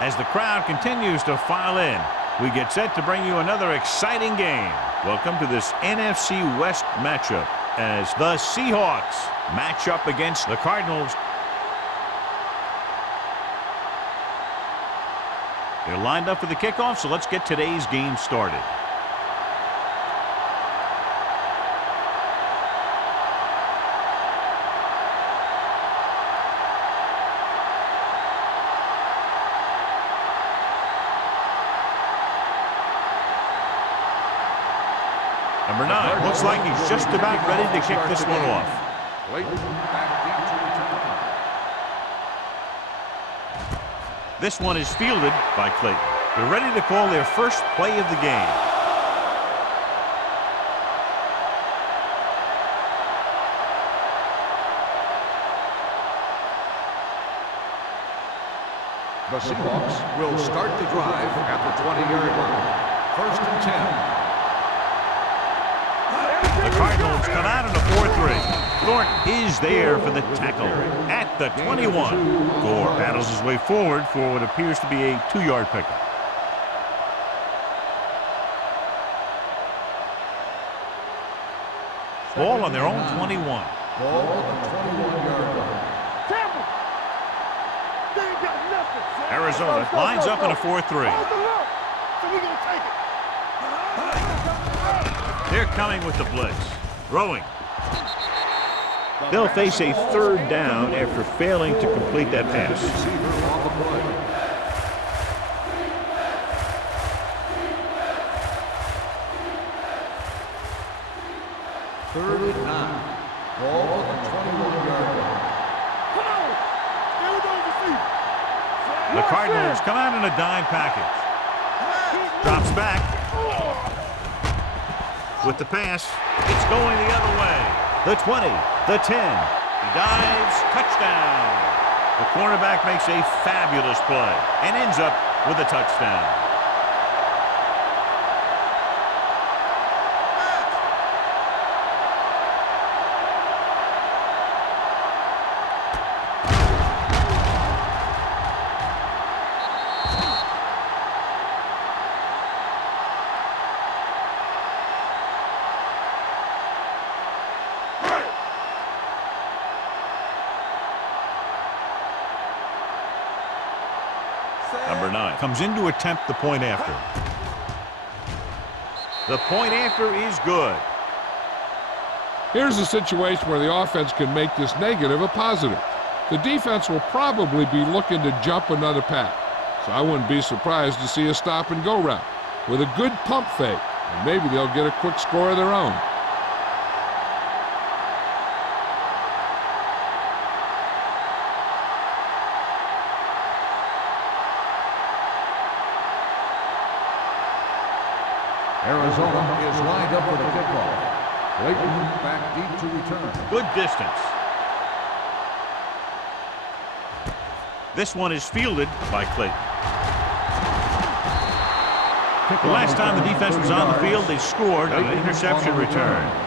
As the crowd continues to file in, we get set to bring you another exciting game. Welcome to this NFC West matchup as the Seahawks match up against the Cardinals. They're lined up for the kickoff, so let's get today's game started. Number 9 looks like he's just about ready to kick this one off. This one is fielded by Clayton. They're ready to call their first play of the game. The Seahawks will start the drive at the 20-yard line. 1st and 10. The Cardinals come out in a 4-3. Thornton is there for the tackle at the 21. Gore battles his way forward for what appears to be a 2-yard pickup. Ball on their own 21. Ball on the 21-yard line. Arizona lines up in a 4-3. They're coming with the blitz. Throwing. They'll face a 3rd down after failing to complete that pass. 3rd and 9. Ball on the 21-yard line. The Cardinals come out in a dime package. Drops back. With the pass, it's going the other way. The 20, the 10. He dives, touchdown. The cornerback makes a fabulous play and ends up with a touchdown. Number 9 comes in to attempt the point after. The point after is good. Here's a situation where the offense can make this negative a positive. The defense will probably be looking to jump another pass, so I wouldn't be surprised to see a stop and go route with a good pump fake, and maybe they'll get a quick score of their own. Arizona is lined up for the kickoff. Clayton back deep to return. Good distance. This one is fielded by Clayton. The last time the defense was on the field, they scored on an interception return.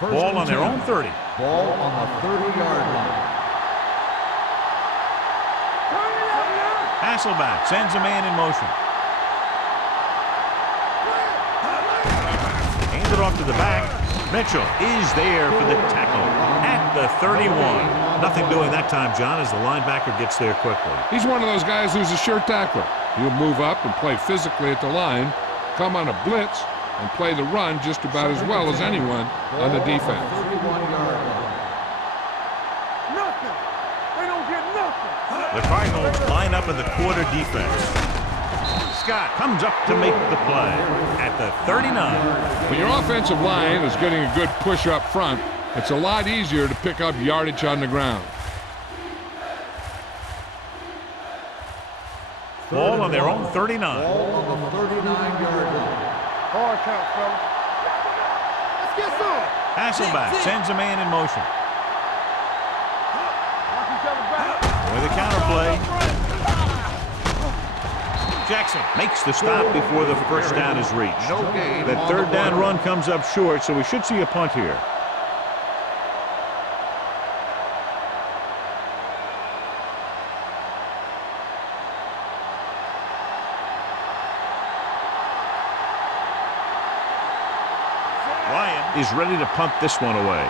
Ball on their own 30. Ball on the 30-yard line. Hasselback sends a man in motion. Hands it off to the back. Mitchell is there for the tackle at the 31. Nothing doing that time, John, as the linebacker gets there quickly. He's one of those guys who's a sure tackler. He'll move up and play physically at the line, come on a blitz, and play the run just about as well as anyone on the defense. The Cardinals line up in the quarter defense. Scott comes up to make the play at the 39. When your offensive line is getting a good push up front, it's a lot easier to pick up yardage on the ground. Ball on their own 39. Ball on the 39-yard line. Hard count, fellas. Let's get some. Hasselback sends a man in motion. With a counter play. Jackson makes the stop before the first down is reached. No gain That on third the down play. run comes up short, so we should see a punt here. Ryan is ready to punt this one away.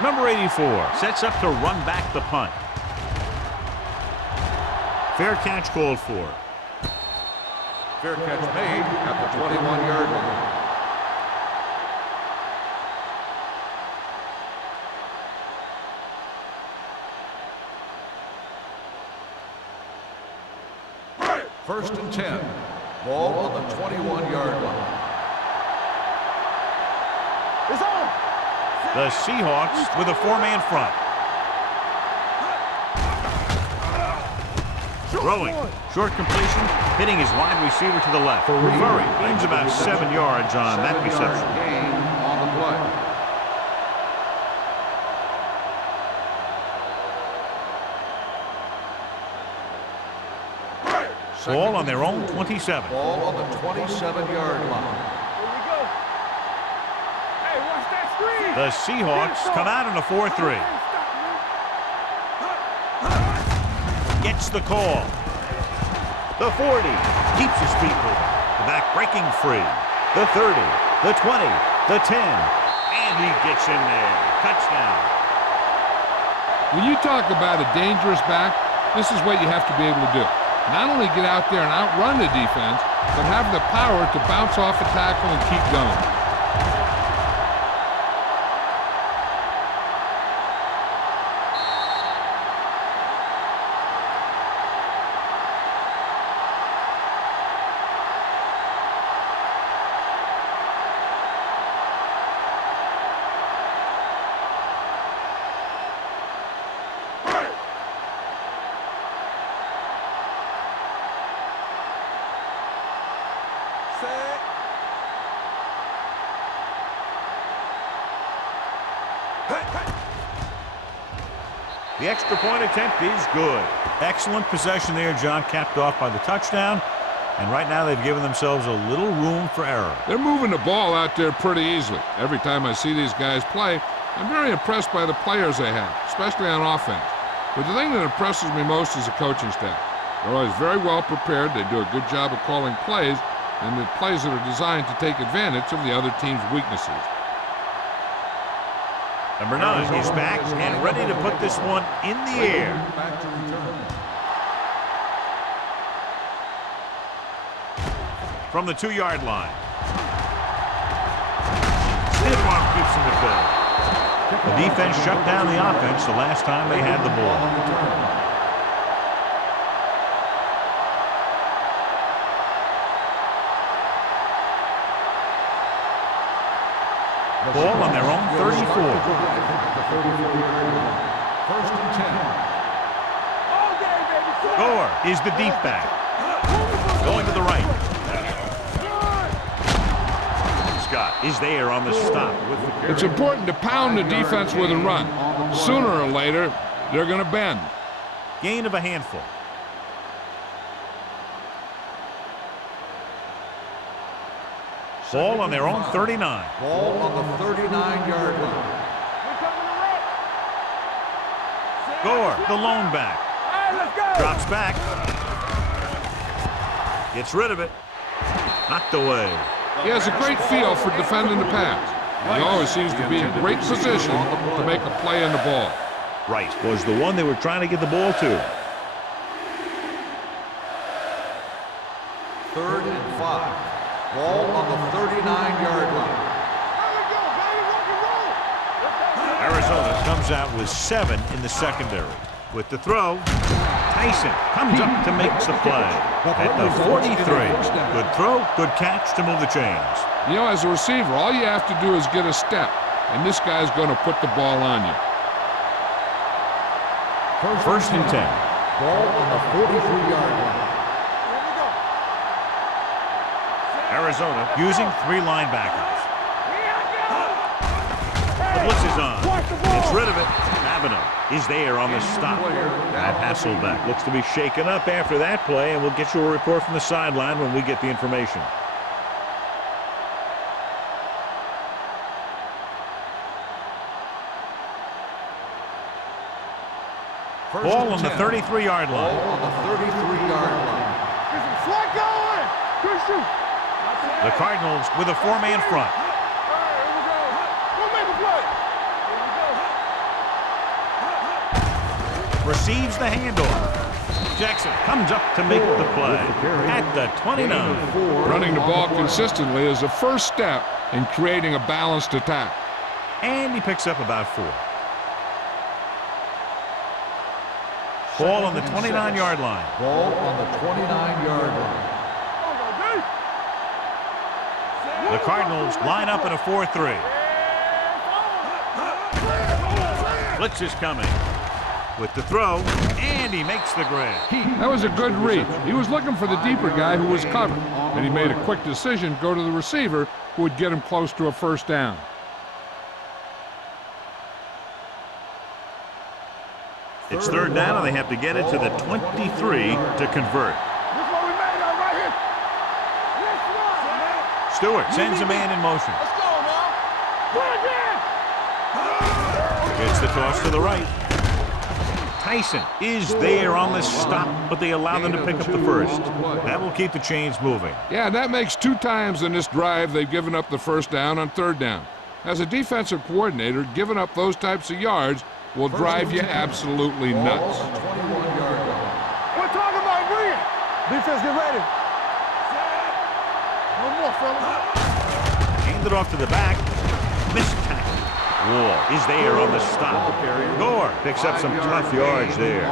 Number 84 sets up to run back the punt. Fair catch called for. Fair catch made at the 21-yard line. First and 10. Ball on the 21-yard line. It's on. The Seahawks with a four-man front. Throwing. Short completion, hitting his wide receiver to the left. Murray gains about 7 yards on that reception. Gain on the play. Ball on their own 27. Ball on the 27-yard line. Here we go. Hey, watch that screen. The Seahawks come out in a 4-3. Gets the call. The 40 keeps his feet moving. The back breaking free. The 30, the 20, the 10, and he gets in there. Touchdown. When you talk about a dangerous back, this is what you have to be able to do. Not only get out there and outrun the defense, but have the power to bounce off a tackle and keep going. The extra point attempt is good. Excellent possession there, John, capped off by the touchdown. And right now they've given themselves a little room for error. They're moving the ball out there pretty easily. Every time I see these guys play, I'm very impressed by the players they have, especially on offense. But the thing that impresses me most is the coaching staff. They're always very well prepared. They do a good job of calling plays, and the plays that are designed to take advantage of the other team's weaknesses. Number 9 is back and ready to put this one in the air. Back to return. From the 2-yard line. Stiff arm keeps him at bay. The defense shut down the offense the last time they had the ball. Ball on their own 34. First and 10. All day, baby. Gore is the deep back. Going to the right. Scott is there on the stop with the carry. It's important to pound the defense with a run. Sooner or later, they're going to bend. Gain of a handful. Ball on their own 39. Ball on the 39-yard line. We're coming to right. Gore, the lone back. All right, let's go. Drops back. Gets rid of it. Knocked away. He has a great feel for defending the pass. He always seems to be in great position to make a play on the ball. Right was the one they were trying to get the ball to. Third and 5. Ball on the 39-yard line. There we go, baby. Rock and roll. Arizona comes out with 7 in the secondary. With the throw, Tyson comes up to make the play at the 43. Good throw, good catch to move the chains. You know, as a receiver, all you have to do is get a step, and this guy's going to put the ball on you. First and 10. Ball on the 43-yard line. Here we go. Arizona using 3 linebackers. The blitz is on. Gets rid of it. Avenue is there on the stop. Matt Hasselbeck looks to be shaken up after that play, and we'll get you a report from the sideline when we get the information. Ball on the 33-yard line. Ball on the 33-yard line. Slide going. Good shoot. The Cardinals with a four-man front. All right, here we go. We'll make a play. Here we go. Receives the handoff. Jackson comes up to make the play at the 29. Running the ball consistently is the first step in creating a balanced attack. And he picks up about 4. Ball on the 29-yard line. Ball on the 29-yard line. The Cardinals line up in a 4-3. Blitz is coming. With the throw, and he makes the grab. That was a good read. He was looking for the deeper guy who was covered, and he made a quick decision to go to the receiver who would get him close to a first down. It's third down, and they have to get it to the 23 to convert. This is what we made of right here. Yes, Stewart sends a man in motion. let's go, man. Put it in. Gets the toss to the right. Tyson is there on the stop, but they allow them to pick up the first. That will keep the chains moving. Yeah, that makes 2 times in this drive they've given up the first down on third down. As a defensive coordinator, giving up those types of yards will drive you absolutely nuts. We're talking about bring it. Defense, get ready. One more, fella. Hand it off to the back. Missed tackle. Wall is there on the stop. Gore picks up some tough yards there.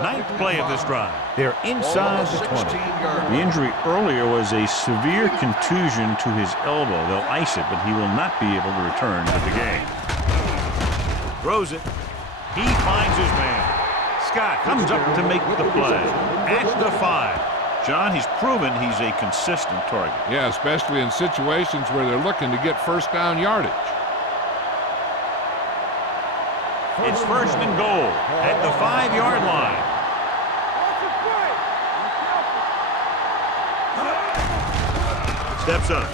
Ninth play of this drive. They're inside the 20. The injury earlier was a severe contusion to his elbow. They'll ice it, but he will not be able to return to the game. Throws it. He finds his man. Scott comes up to make the play at the 5. John, he's proven he's a consistent target. Yeah, especially in situations where they're looking to get first down yardage. It's first and goal at the 5-yard line. Steps up.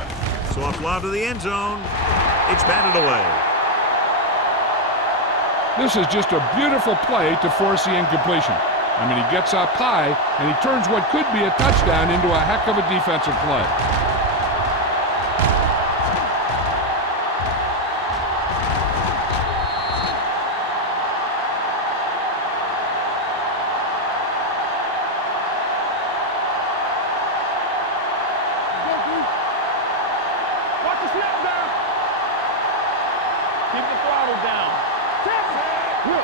Soft lob to the end zone. It's batted away. This is just a beautiful play to force the incompletion. I mean, he gets up high, and he turns what could be a touchdown into a heck of a defensive play. Watch the snap down. Keep the throttle down. Whip.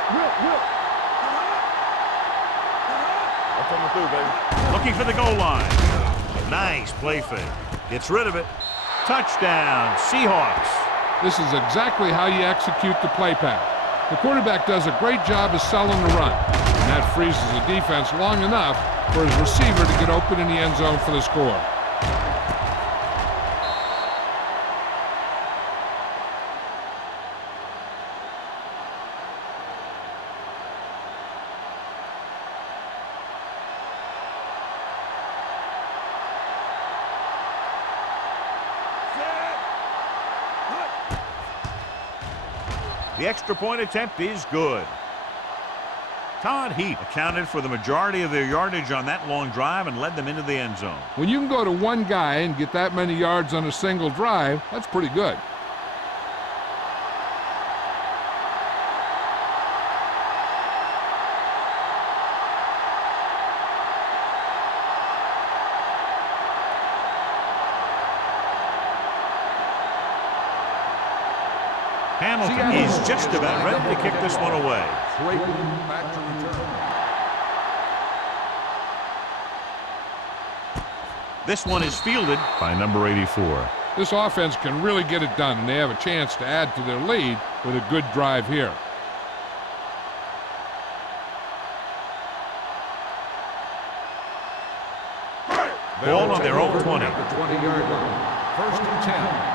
I'm coming through, baby. Looking for the goal line. Nice play fake. Gets rid of it. Touchdown, Seahawks. This is exactly how you execute the play pass. The quarterback does a great job of selling the run, and that freezes the defense long enough for his receiver to get open in the end zone for the score. The extra point attempt is good. Todd Heap accounted for the majority of their yardage on that long drive and led them into the end zone. When you can go to one guy and get that many yards on a single drive, that's pretty good. Hamilton is just about ready to kick this one away. Back to return. This one is fielded by number 84. This offense can really get it done, and they have a chance to add to their lead with a good drive here. Ball on their own 20. At the 20-yard line. First and 10.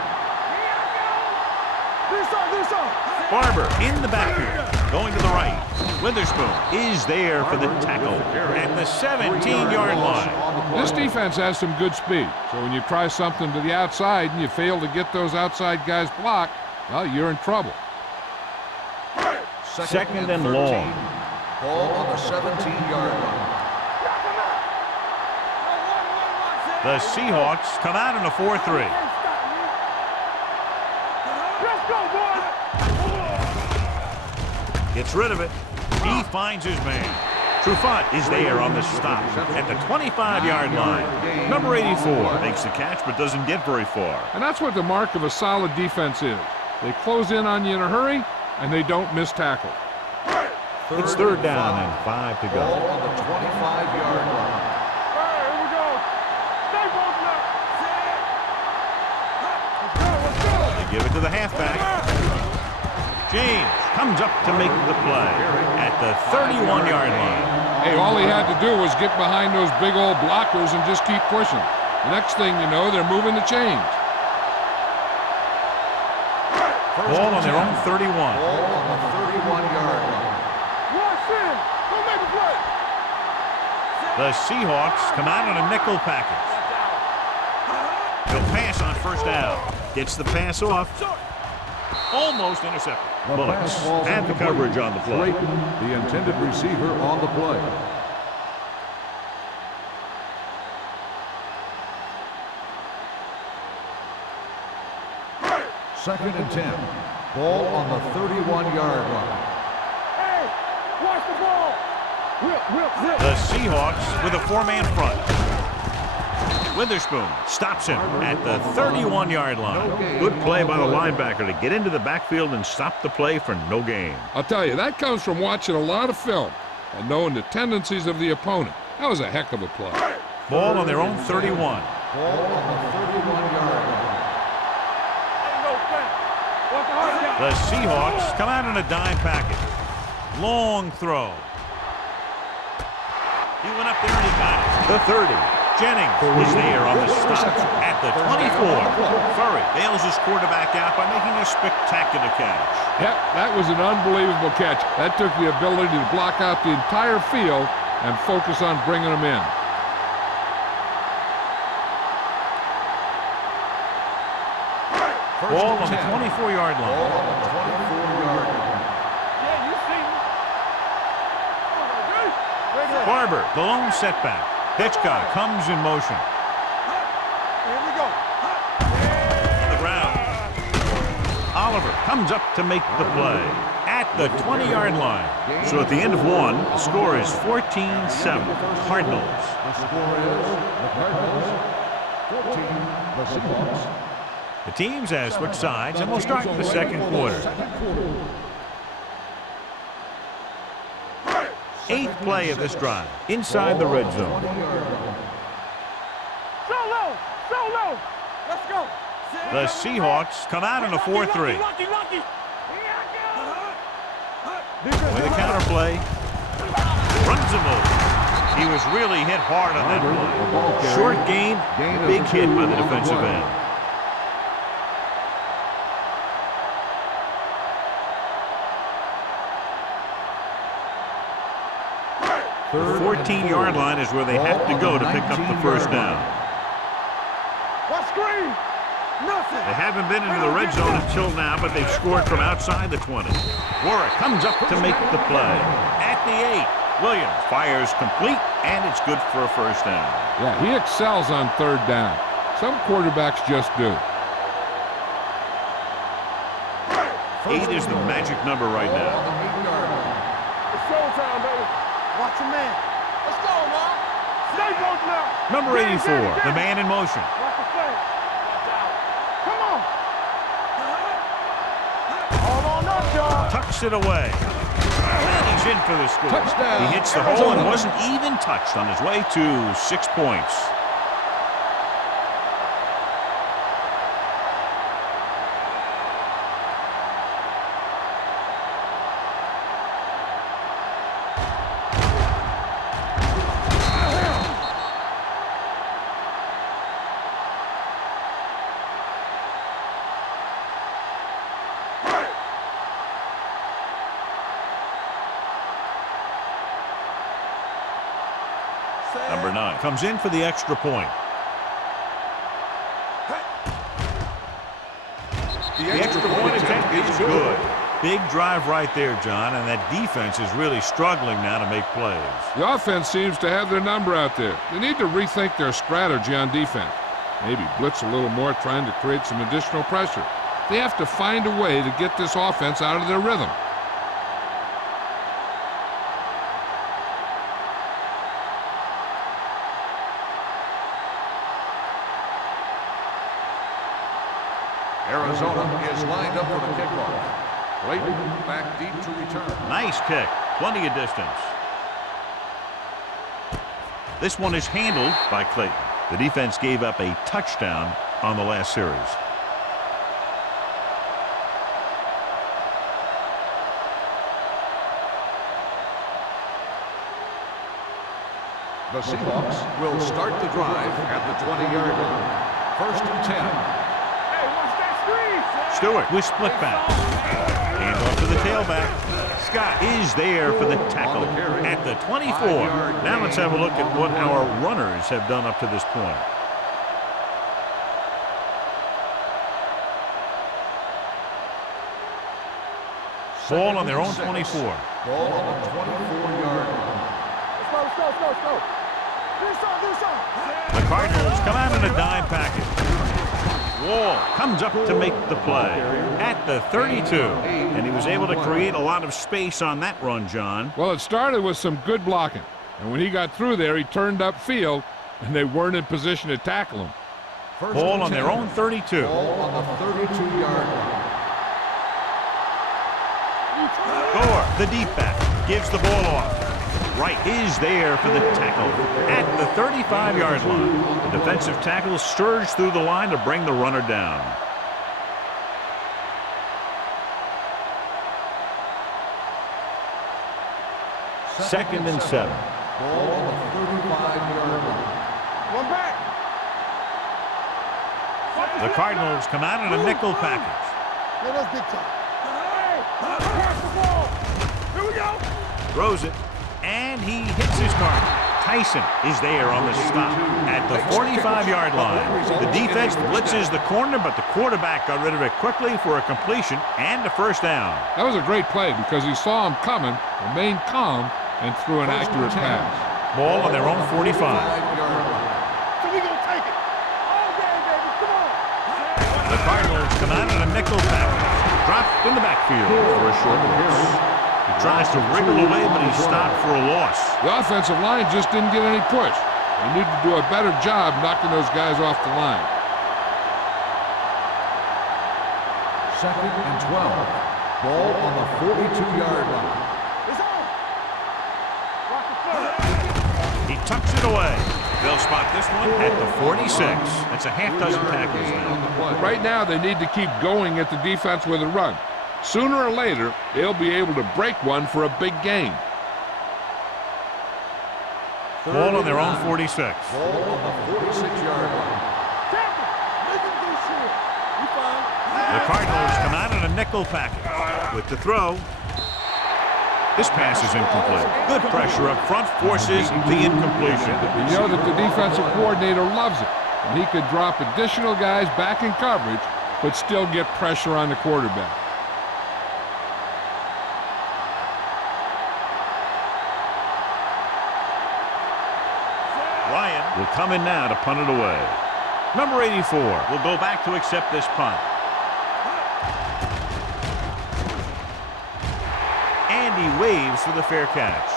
Barber in the backfield, going to the right. Witherspoon is there for the tackle at the 17-yard line. This defense has some good speed, so when you try something to the outside and you fail to get those outside guys blocked, well, you're in trouble. Second and long. Ball on the 17-yard line. The Seahawks come out in a 4-3. Gets rid of it. He finds his man. Trufant is there on the stop at the 25-yard line. Number 84 makes the catch but doesn't get very far. And that's what the mark of a solid defense is. They close in on you in a hurry, and they don't miss tackle. It's third down and 5 to go. Ball on the 25-yard line. They give it to the halfback. James comes up to make the play at the 31-yard line. Hey, all he had to do was get behind those big old blockers and just keep pushing. The next thing you know, they're moving the chains. Ball on their own 31. Ball on the 31-yard line. The Seahawks come out on a nickel package. He'll pass on first down. Gets the pass off. Almost intercepted. Bullets had the coverage on the play. The intended receiver on the play. Second and 10. Ball on the 31-yard line. The Seahawks with a 4-man front. Witherspoon stops him at the 31-yard line. Good play by the linebacker to get into the backfield and stop the play for no gain. I'll tell you, that comes from watching a lot of film and knowing the tendencies of the opponent. That was a heck of a play. Ball on their own 31. Ball on the 31-yard line. The Seahawks come out in a dime package. Long throw. He went up there and he got it. The 30. Jennings was there on the stop at the 24. Furry bails his quarterback out by making a spectacular catch. Yep, that was an unbelievable catch. That took the ability to block out the entire field and focus on bringing them in. Ball on the 24-yard line. Ball on the 24-yard line. Barber, the lone setback. Hitchcock comes in motion. Here we go. On the ground. Oliver comes up to make the play at the 20-yard line. So at the end of one, the score is 14-7. Cardinals. The score is the Cardinals 14, the Seahawks. The teams have switched sides, and we'll start the second quarter. Eighth play of this drive, inside the red zone. Solo. Let's go. The Seahawks come out in a 4-3. With a counter play, runs him over. He was really hit hard on that play. Short gain, big hit by the defensive end. The 14-yard line is where they have to go to pick up the first down. What screen? Nothing. They haven't been into the red zone until now, but they've scored from outside the 20. Warwick comes up to make the play. At the 8, Williams fires complete, and it's good for a first down. Yeah, he excels on third down. Some quarterbacks just do. 8 is the magic number right now. It's showtime, baby. Watch your man. Let's go, man. Stay close now. Number 84, the man in motion. Watch the play. Come on. Hold on up, y'all. Tucks it away. And he's in for the score. Touchdown, He hits the hole and wasn't even touched on his way to 6 points. 9. Comes in for the extra point. The extra point attempt is good. Big drive right there, John, and that defense is really struggling now to make plays. The offense seems to have their number out there. They need to rethink their strategy on defense. Maybe blitz a little more, trying to create some additional pressure. They have to find a way to get this offense out of their rhythm. Arizona is lined up for the kickoff. Clayton back deep to return. Nice kick. Plenty of distance. This one is handled by Clayton. The defense gave up a touchdown on the last series. The Seahawks will start the drive at the 20-yard line. 1st and 10. Hey, watch that screen, son. Stewart with split back. Hand off to the tailback. Scott is there for the tackle at the 24. Now let's have a look at what our runners have done up to this point. Ball on their own 24. Ball on the 24-yard line. Let's go. Do something. The Cardinals come out in a dime package. Wall comes up to make the play at the 32. And he was able to create a lot of space on that run, John. Well, it started with some good blocking. And when he got through there, he turned upfield, and they weren't in position to tackle him. Ball on their own 32. Ball on the 32-yard line. Gore, the deep back, gives the ball off. Wright is there for the tackle at the 35-yard line. The defensive tackle surged through the line to bring the runner down. Second and 7. Ball on the 35-yard line. One back. The Cardinals come out in a nickel package. Yeah, that's big time. Hey, pass the ball. Here we go. Throws it, and he hits his target. Tyson is there on the stop at the 45-yard line. The defense blitzes the corner, but the quarterback got rid of it quickly for a completion and a first down. That was a great play because he saw him coming, remained calm, and threw an accurate pass. Ball on their own 45. So we gonna take it. All day, baby. Come on. The Cardinals come out in a nickel package. Dropped in the backfield for a short loss. He tries to wriggle away, but he's stopped for a loss. The offensive line just didn't get any push. They need to do a better job knocking those guys off the line. 2nd and 12. Ball on the 42-yard line. It's on. Rock the foot. He tucks it away. They'll spot this one at the 46. That's a half dozen tackles now. Right now, they need to keep going at the defense with a run. Sooner or later, they'll be able to break one for a big gain. Ball on their own 46. Ball on the 46-yard line. The Cardinals come out in a nickel package. With the throw. This pass is incomplete. Good pressure up front forces the incompletion. You know that the defensive coordinator loves it. And he could drop additional guys back in coverage, but still get pressure on the quarterback. Ryan will come in now to punt it away. Number 84 will go back to accept this punt. And he waves for the fair catch.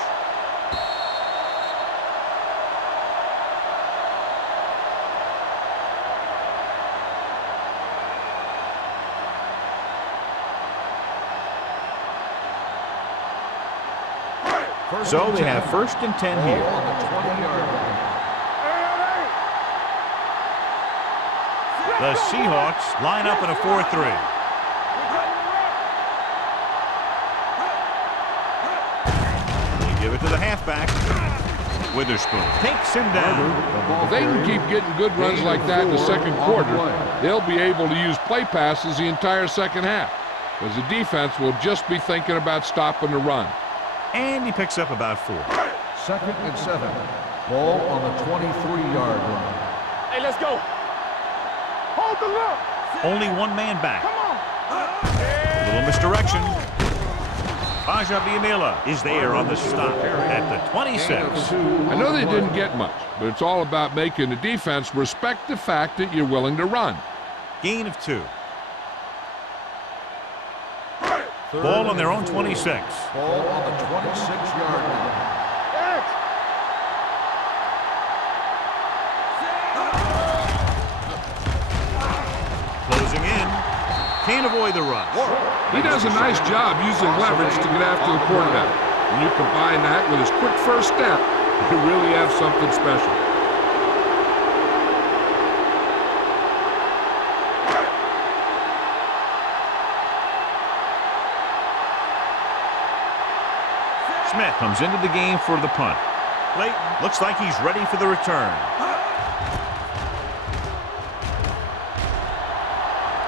So they have 1st and 10 here. On the 20-yard line. The Seahawks line up in a 4-3. They give it to the halfback. Witherspoon takes him down. If they can keep getting good runs like that in the second quarter, they'll be able to use play passes the entire second half, because the defense will just be thinking about stopping the run. And he picks up about 4. 2nd and 7. Ball on the 23-yard line. Hey, let's go. Hold the look. Only one man back. Come on. A little misdirection. Baja Biamila is there on the stop at the 26. I know they didn't get much, but it's all about making the defense respect the fact that you're willing to run. Gain of 2. Ball on their own 26. Ball on the 26-yard line. Closing in. Can't avoid the rush. He does a nice job using leverage to get after the quarterback. When you combine that with his quick first step, you really have something special. Smith comes into the game for the punt. Clayton looks like he's ready for the return.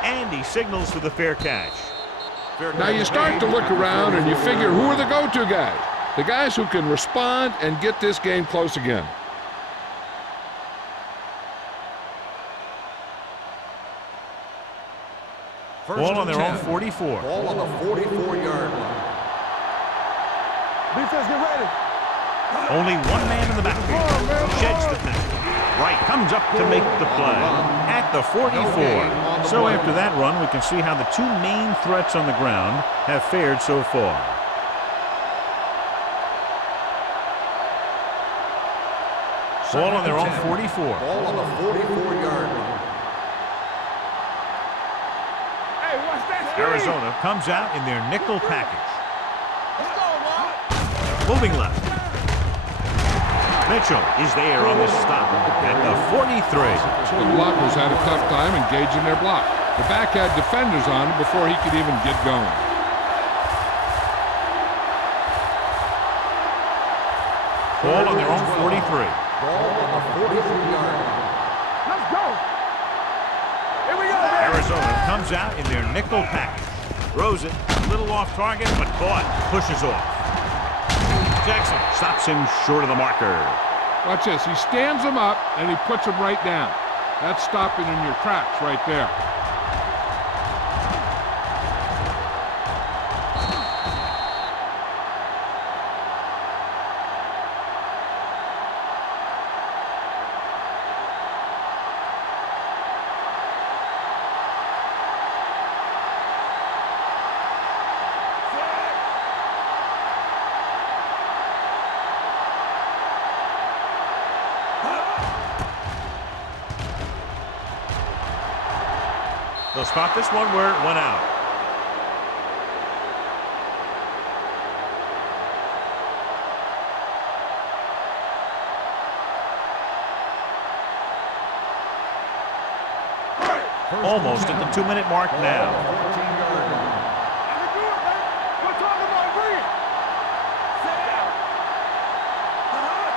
And he signals for the fair catch. Now you start to look around and you figure, who are the go-to guys? The guys who can respond and get this game close again. Ball on their own 44. Ball on the 44-yard line. Defense, get ready. Only one man in the backfield. Sheds the tackle. Wright comes up to make the play at the 44. So after that run, we can see how the two main threats on the ground have fared so far. Ball on their own 44. Ball on the 44-yard line. Hey, watch that screen. Arizona comes out in their nickel package. Let's go, man. Moving left. Mitchell is there on the stop at the 43. The blockers had a tough time engaging their block. The back had defenders on him before he could even get going. Ball on their own 43. Ball on the 43-yard line. Let's go. Here we go. Arizona comes out in their nickel package. Throws it, a little off target, but caught. Pushes off. Jackson stops him short of the marker. Watch this. He stands him up and he puts him right down. That's stopping in your tracks right there. They'll spot this one where it went out. Almost at the 2-minute mark now.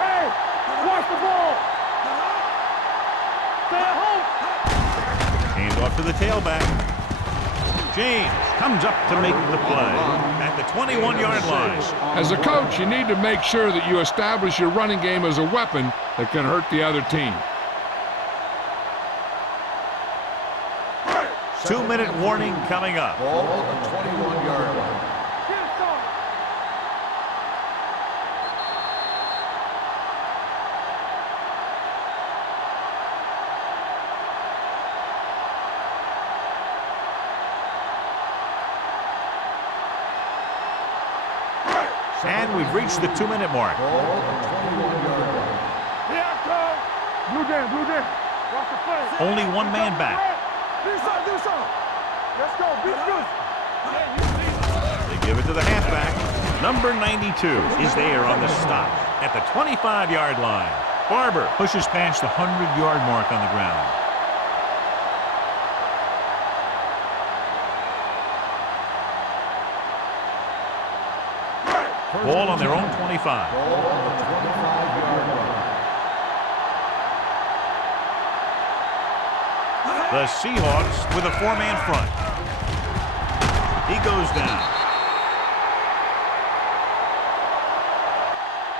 Hey, watch the ball. Stay at home. Hands off to the tailback. James comes up to make the play at the 21-yard line. As a coach, you need to make sure that you establish your running game as a weapon that can hurt the other team. 2-minute warning coming up. Ball on the 21-yard line. Get it started. And we've reached the 2-minute mark. Ball on the 21-yard line. Here I come. Blue down, blue down. Watch the play. Only one man back. Do something, do something. Let's go, beat good. They give it to the halfback. Number 92 is there on the stop at the 25-yard line. Barber pushes past the 100-yard mark on the ground. Ball on their own 25. Ball on the 25-yard line. The Seahawks with a 4-man front. He goes down.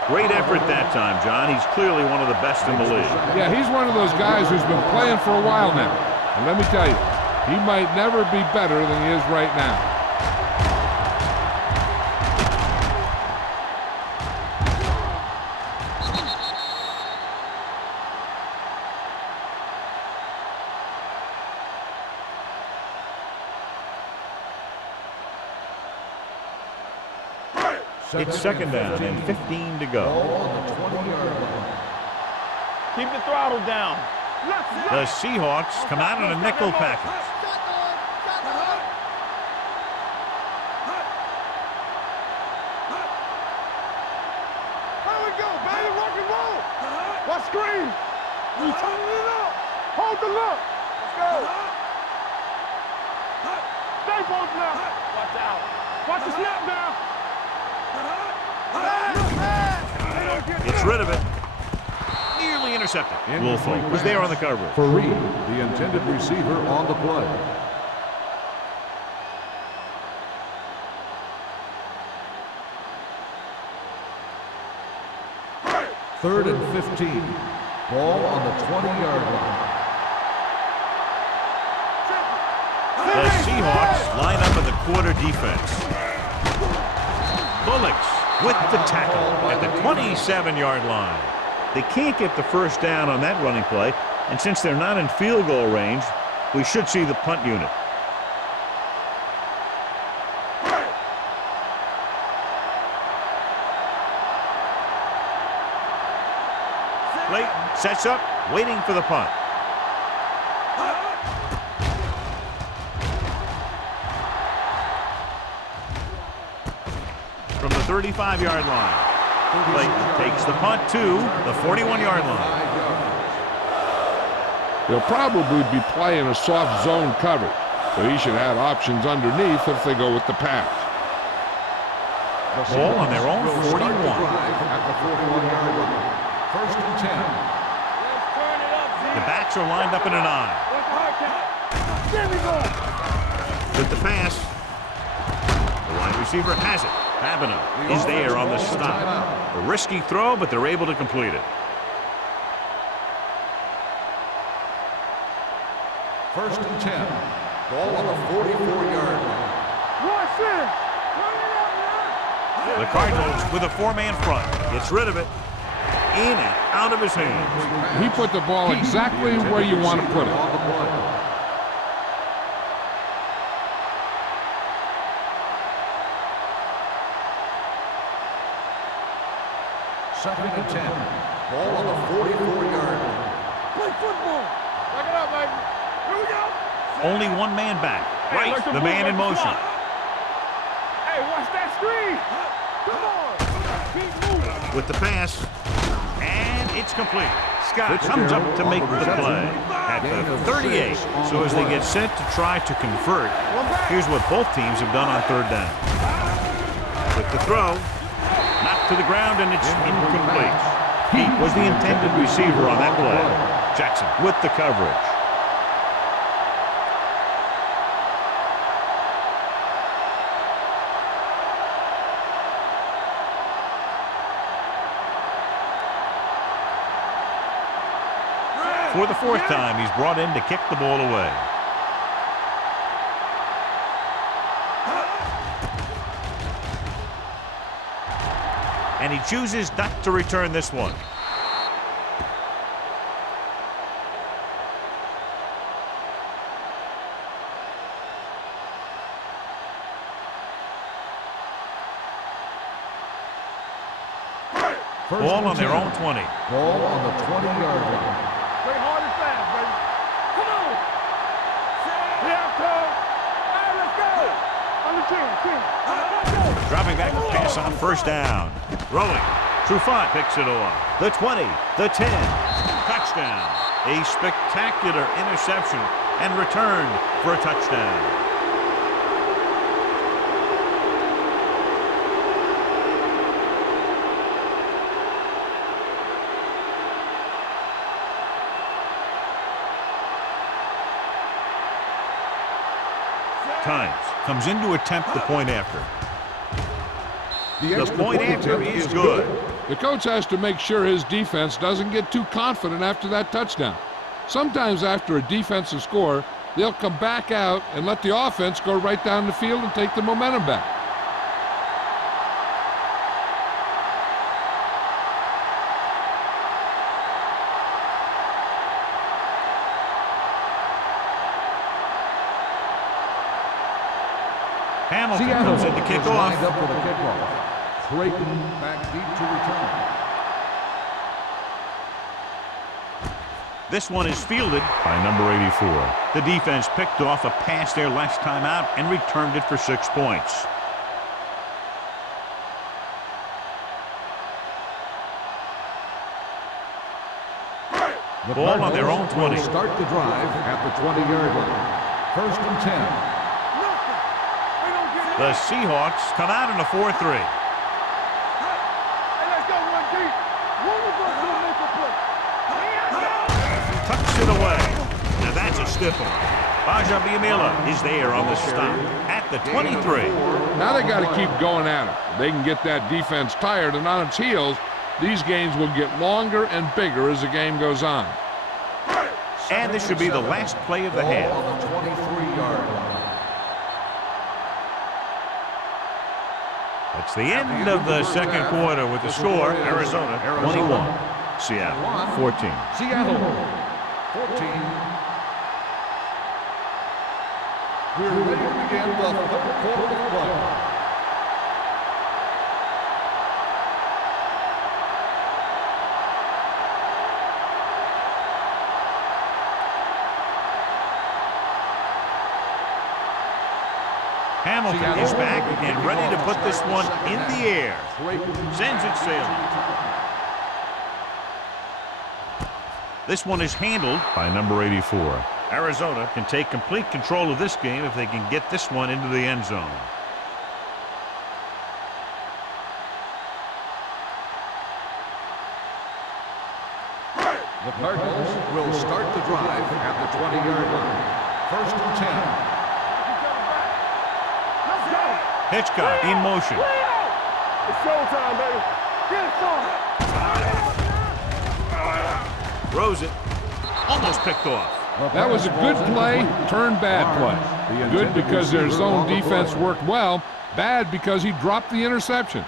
Great effort that time, John. He's clearly one of the best in the league. Yeah, he's one of those guys who's been playing for a while now. And let me tell you, he might never be better than he is right now. It's second down and 15 to go. Keep the throttle down. The Seahawks come out in a nickel package. There we go, baby. Rock and roll. Watch screen. You turning it up. Hold the look. Let's go. Stay both now. Watch out. Watch the snap now. It's rid of it. Nearly intercepted. Woolfolk was there on the coverage. Fareed, the intended receiver, on the play. Third and 15. Ball on the 20-yard line. The Seahawks line up in the quarter defense. Bullocks with the tackle at the 27-yard line. They can't get the first down on that running play, and since they're not in field goal range, we should see the punt unit. Clayton sets up, waiting for the punt. From the 35-yard line. Clayton takes the punt to the 41-yard line. They'll probably be playing a soft zone coverage, so he should have options underneath if they go with the pass. Ball on their own 41. At the 41-yard line. First and 10. The backs are lined up in an I. With the pass, the wide receiver has it. Babineau is there on the stop. A risky throw, but they're able to complete it. First and 10. Ball on the 44-yard line. The Cardinals with a four-man front. Gets rid of it. In and out of his hands. He put the ball exactly where you want to put it. On the play. Second and 10. Ball on the 44-yard line. Play football. Back it up, baby. Here we go. Only one man back. Right, the man in motion. Hey, watch that screen. Come on. Keep moving. With the pass. And it's complete. Scott comes up to make the play at the 38. So as they get set to try to convert, here's what both teams have done on third down. With the throw, knocked to the ground, and it's incomplete. He was the intended receiver on that play. Jackson with the coverage. For the fourth time, he's brought in to kick the ball away. And he chooses not to return this one. Ball on their own 20. Ball on the 20-yard line. Play hard and fast, baby. Come on. Yeah, come. All right, let's go. On the 10. Dropping back, pass on first down. Rolling. Trufant picks it off. The 20, the 10. Touchdown. A spectacular interception and return for a touchdown. Times comes in to attempt the point after. The point after is good. The coach has to make sure his defense doesn't get too confident after that touchdown. Sometimes after a defensive score, they'll come back out and let the offense go right down the field and take the momentum back. Hamilton comes in to kick off. Lined up for the kickoff. Creighton back deep to return. This one is fielded by number 84. The defense picked off a pass their last time out and returned it for 6 points. The Ball on their own 20. Will start the drive at the 20-yard line. First and 10. The Seahawks come out in a 4-3. Hey, let's go, one deep. One of us will make a play. Tucks it away. Now that's a stiff one. Baja Biamila is there on the stop at the 23. Now they got to keep going at it. They can get that defense tired and on its heels. These games will get longer and bigger as the game goes on. And this should be the last play of the half. On the 23-yard line. It's the end of the second quarter with the score, Arizona 21, Seattle 14. Seattle 14. We're ready to begin the third quarter of play. Hamilton is back and ready to put this one in the air. Sends it sailing. This one is handled by number 84. Arizona can take complete control of this game if they can get this one into the end zone. The Cardinals will start the drive at the 20-yard line. First and 10. Hitchcock in motion. It's showtime, baby. Get it started. Throws it. Almost picked off. That was a good play, turned bad play. Good because their zone defense worked well. Bad because he dropped the interception.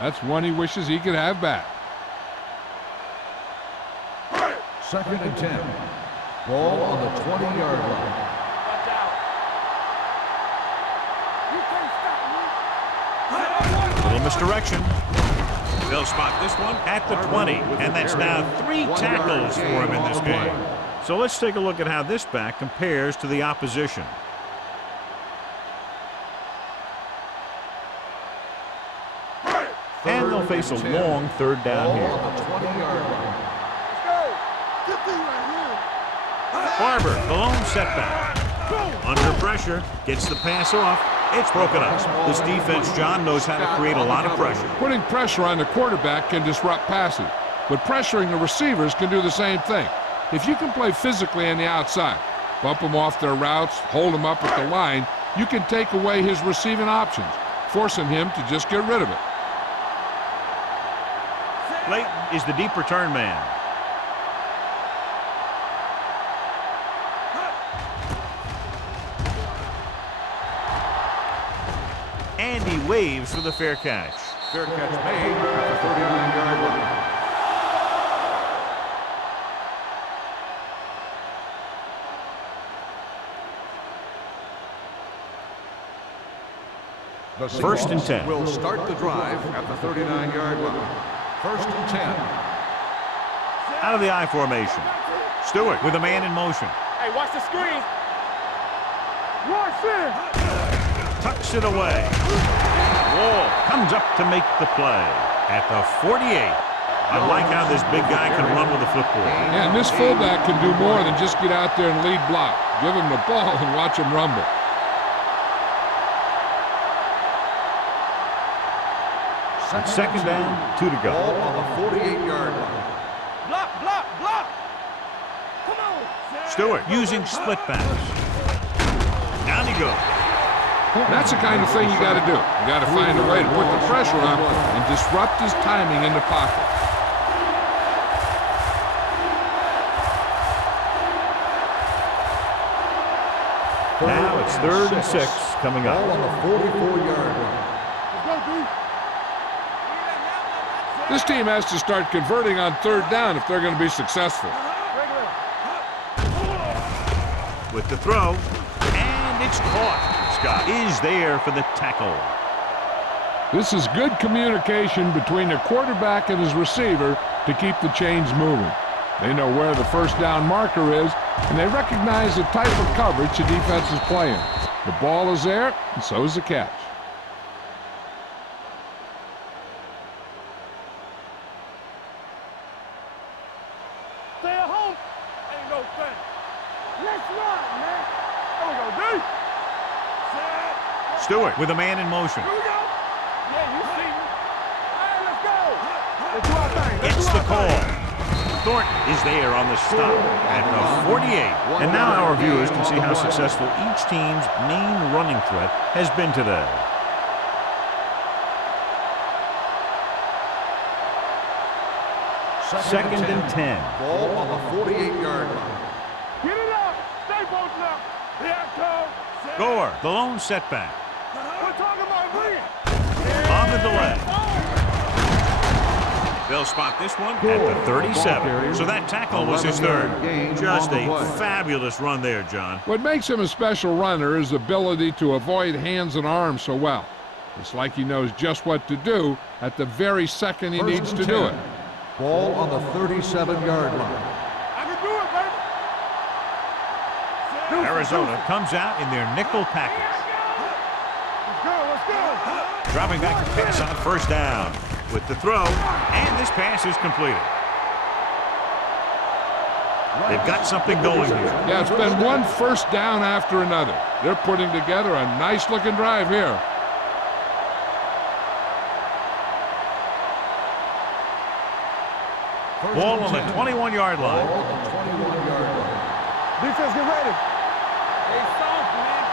That's one he wishes he could have back. Second and 10. Ball on the 20-yard line. Watch out. You can't stop me. Little misdirection. They'll spot this one at the 20, and that's now 3 tackles for him in this game. So let's take a look at how this back compares to the opposition. And they'll face a long third down here. On the 20-yard line. Let's go. Get these right here. Barber, the lone setback. Under pressure, gets the pass off. It's broken up. This defense, John, knows how to create a lot of pressure. Putting pressure on the quarterback can disrupt passing, but pressuring the receivers can do the same thing. If you can play physically on the outside, bump them off their routes, hold them up at the line, you can take away his receiving options, forcing him to just get rid of it. Clayton is the deep return man. And he waves for the fair catch. Fair catch made at the 39-yard line. The First and 10. Will start the drive at the 39-yard line. First and 10. Out of the I formation. Stewart with a man in motion. Hey, watch the screen. Watch it. Tucks it away. Wall comes up to make the play at the 48. I like how this big guy can run with the football. And this fullback can do more than just get out there and lead block. Give him the ball and watch him rumble. Second down, 2 to go. Ball on the 48-yard line. Block, block, block. Come on. Stewart using split pass. Down he goes. That's the kind of thing you got to do. You got to find a way to put the pressure on and disrupt his timing in the pocket. Now it's 3rd and 6 coming up. Ball on the 44-yard line. This team has to start converting on 3rd down if they're going to be successful. With the throw, and it's caught. Scott is there for the tackle. This is good communication between the quarterback and his receiver to keep the chains moving. They know where the first down marker is, and they recognize the type of coverage the defense is playing. The ball is there, and so is the catch. Stay at home. Ain't no thing. Let's run, man. There we go, D. Set. Stewart with a man in motion. Here we go. Yeah, you see me. All right, let's go. Let's do our thing. Let's Gets do the our call. thing. Thornton is there on the stop at the 48. And now our viewers can see how successful each team's main running threat has been today. Second and 10. Ball on the 48-yard line. Get it up. Stay posted up. Here I come. Set. Gore, the lone setback. We're talking about win. On the delay. They'll spot this one at the 37. So that tackle was his 3rd. Just a fabulous run there, John. What makes him a special runner is the ability to avoid hands and arms so well. It's like he knows just what to do at the very second he needs to do it. Ball on the 37-yard line. I can do it, baby. Arizona comes out in their nickel package. Let's go, let's go. Dropping back to pass on 1st down. With the throw, and this pass is completed. They've got something going here. Yeah, it's been one 1st down after another. They're putting together a nice-looking drive here. Ball on the 21-yard line. Ball on the 21-yard line. Defense, get ready. Hey, soft, man.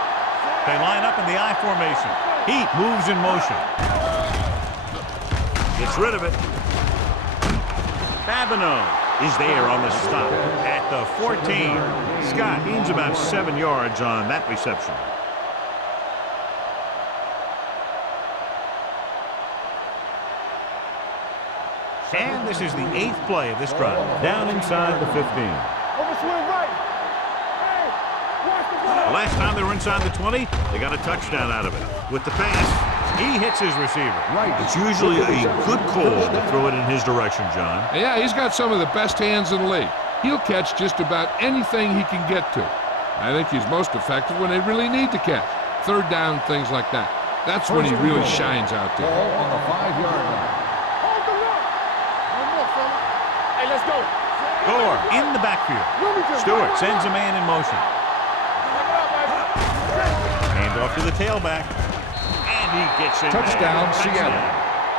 They line up in the I formation. Heat moves in motion. Gets rid of it. Babineau is there on the stop at the 14. Scott gains about 7 yards on that reception. And this is the 8th play of this drive. Down inside the 15. Overswing right. Hey, watch the ball. The last time they were inside the 20, they got a touchdown out of it. With the pass, he hits his receiver. It's usually a good call to throw it in his direction, John. Yeah, he's got some of the best hands in the league. He'll catch just about anything he can get to. I think he's most effective when they really need to catch. 3rd down, things like that. That's when he really shines out there. Ball on the 5-yard line. Hold the look. One more, fella. Hey, let's go. Gore in the backfield. Stewart sends a man in motion. Hand off to the tailback. And he gets in. Touchdown, Seattle.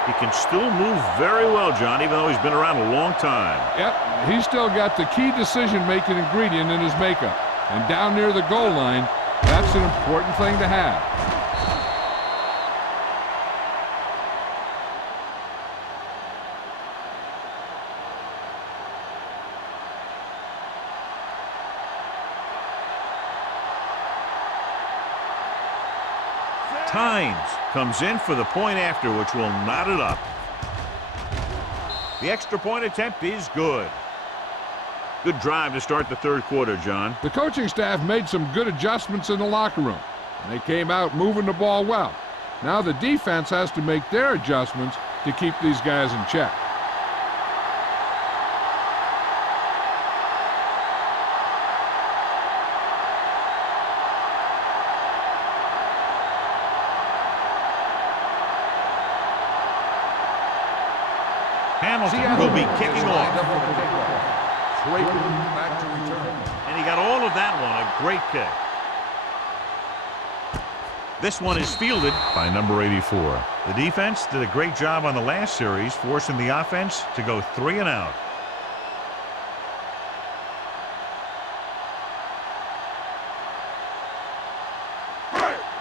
He can still move very well, John, even though he's been around a long time. Yep, he's still got the key decision-making ingredient in his makeup. And down near the goal line, that's an important thing to have. Tynes comes in for the point after, which will knot it up. The extra point attempt is good. Good drive to start the 3rd quarter, John. The coaching staff made some good adjustments in the locker room. And they came out moving the ball well. Now the defense has to make their adjustments to keep these guys in check. Hamilton will be kicking off. Back to return. And he got all of that one, a great kick. This one is fielded by number 84. The defense did a great job on the last series, forcing the offense to go 3 and out.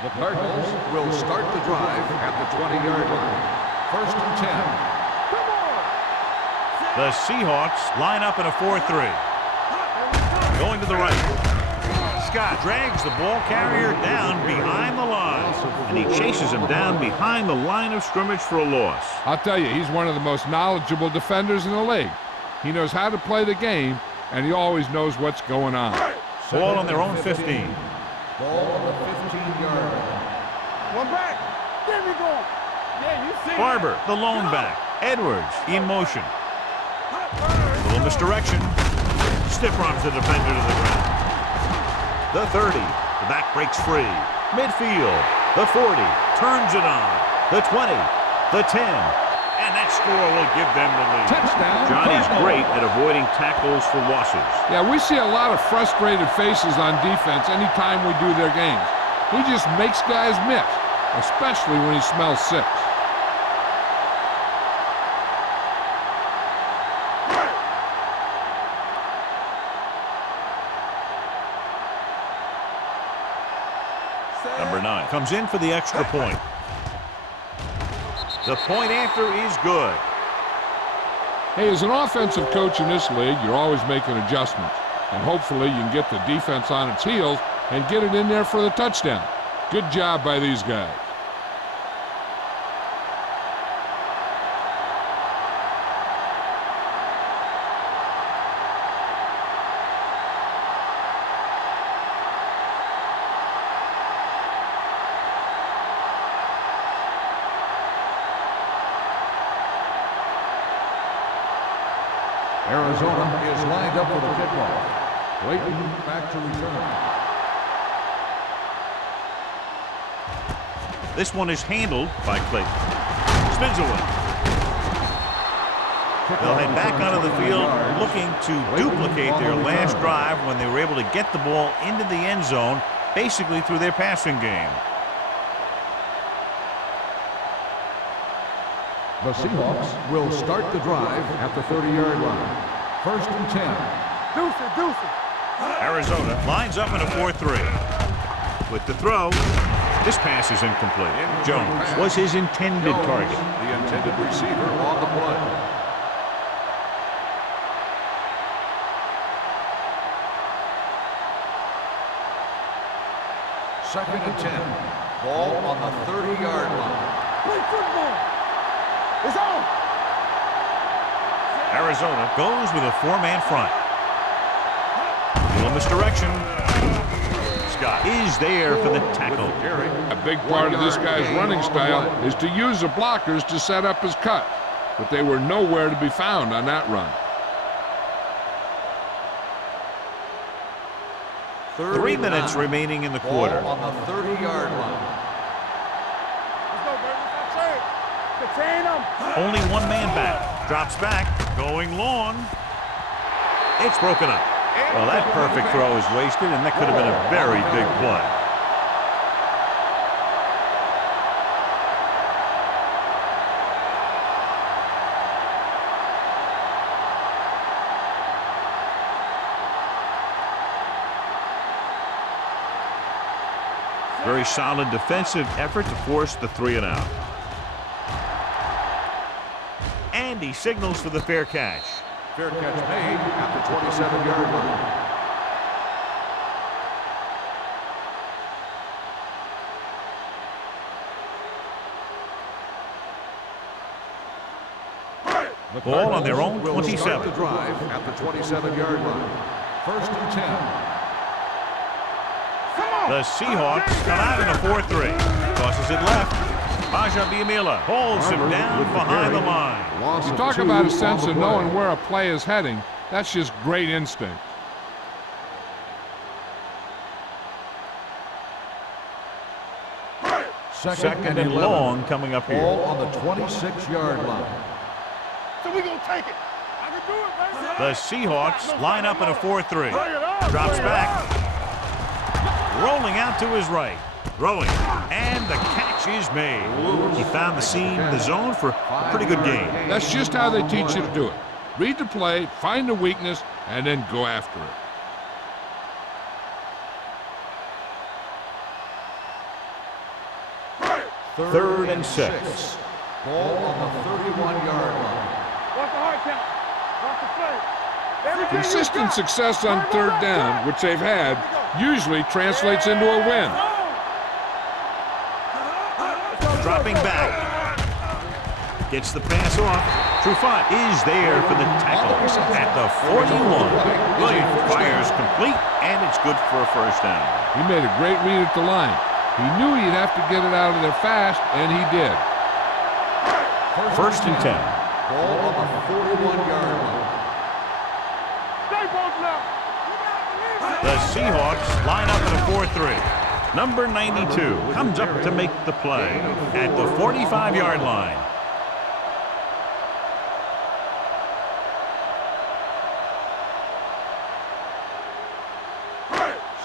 The Cardinals will start the drive at the 20-yard line. First and 10. The Seahawks line up in a 4-3. Going to the right. Scott drags the ball carrier down behind the line, and he chases him down behind the line of scrimmage for a loss. I'll tell you, he's one of the most knowledgeable defenders in the league. He knows how to play the game, and he always knows what's going on. Ball on their own 15. Ball on the 15-yard line. One back. There we go. Yeah, you see. Barber, the lone back. Edwards in motion. Little misdirection. Stiff arms the defender to the ground. The 30. The back breaks free. Midfield. The 40. Turns it on. The 20. The 10. And that score will give them the lead. Touchdown. Johnny's great at avoiding tackles for losses. Yeah, we see a lot of frustrated faces on defense anytime we do their games. He just makes guys miss, especially when he smells six. Number 9 comes in for the extra point. The point after is good. Hey, as an offensive coach in this league, you're always making adjustments. And hopefully you can get the defense on its heels and get it in there for the touchdown. Good job by these guys. Arizona is lined up for the kickoff. Clayton back to return. This one is handled by Clayton. Spins away. They'll head back onto the field looking to duplicate their last drive when they were able to get the ball into the end zone, basically through their passing game. The Seahawks will start the drive at the 30-yard line. First and 10. Deuce. Arizona lines up in a 4-3. With the throw, this pass is incomplete. Jones was his intended target. The intended receiver on the play. Second and 10. Ball on the 30-yard line. Play football. It's on. Arizona goes with a 4-man front. Little misdirection. Scott is there for the tackle. A big part of this guy's running style is to use the blockers to set up his cut, but they were nowhere to be found on that run. 3 minutes remaining in the quarter. Ball on the 30-yard line. Let's go, baby. Let's go. Contain them. Only one man back. Drops back. Going long. It's broken up. Well, that perfect throw is wasted, and that could have been a very big play. Very solid defensive effort to force the 3-and-out. And he signals for the fair catch. Fair catch made at the 27-yard line. The Ball on their own will start 27. the drive at the 27-yard line. First and 10. The Seahawks come out in a 4-3. Tosses it left. Bajabiamila holds him down behind the line. You talk about a sense of knowing where a play is heading. That's just great instinct. Second and long coming up here. Ball on the 26-yard line. So we gonna take it. I can do it, baby. The Seahawks line up in a 4-3. Drops back. Rolling out to his right. Throwing. And the catch is made. He found the seam in the zone for a pretty good game. That's just how they teach you to do it. Read the play, find the weakness, and then go after it. Third and 6. Ball on the 31-yard line. Watch the hard count. Watch the play. Everything you Consistent got. success on Hard third rock, down, right. which they've had, usually translates into a win. Dropping back. Gets the pass off. Trufant is there for the tackle at the 41. Williams fires complete, and it's good for a first down. He made a great read at the line. He knew he'd have to get it out of there fast, and he did. First and 10. Ball on the 41-yard line. Stay both now. The Seahawks line up in a 4-3. Number 92 comes up to make the play at the 45-yard line.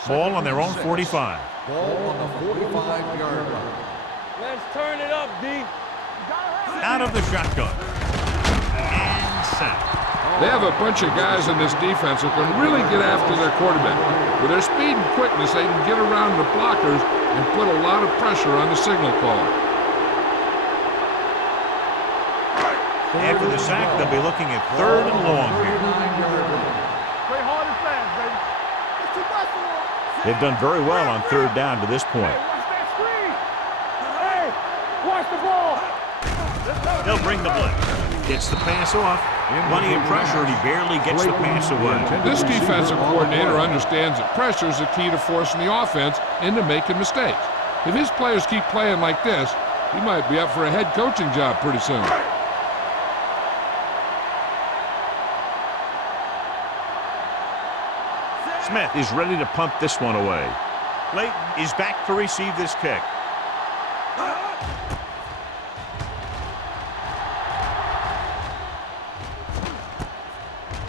Ball on their own 45. Ball on the 45-yard line. Let's turn it up, D. Out of the shotgun. And sacked. They have a bunch of guys in this defense who can really get after their quarterback. With their speed and quickness, they can get around the blockers and put a lot of pressure on the signal caller. After the sack, they'll be looking at third and long here. 39-yard line. Play hard and fast, baby. It's too much for him. They've done very well on third down to this point. Hey, watch that screen. Hey, watch the ball. They'll bring the blitz. Gets the pass off. Plenty of pressure, and he barely gets the pass away. This defensive coordinator understands that pressure is the key to forcing the offense into making mistakes. If his players keep playing like this, he might be up for a head coaching job pretty soon. Smith is ready to punt this one away. Layton is back to receive this kick.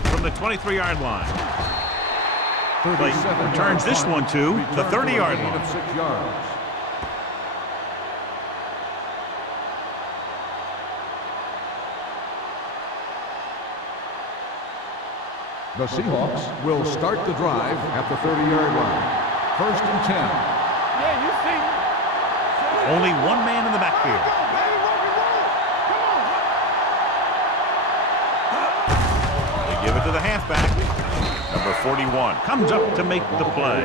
From the 23-yard line. Layton returns this one to the 30-yard line. Of 6 yards. The Seahawks will start the drive at the 30-yard line. First and 10. Yeah, you see. Only one man in the backfield. Baby, rock and roll. Come on. They give it to the halfback. Number 41 comes up to make the play.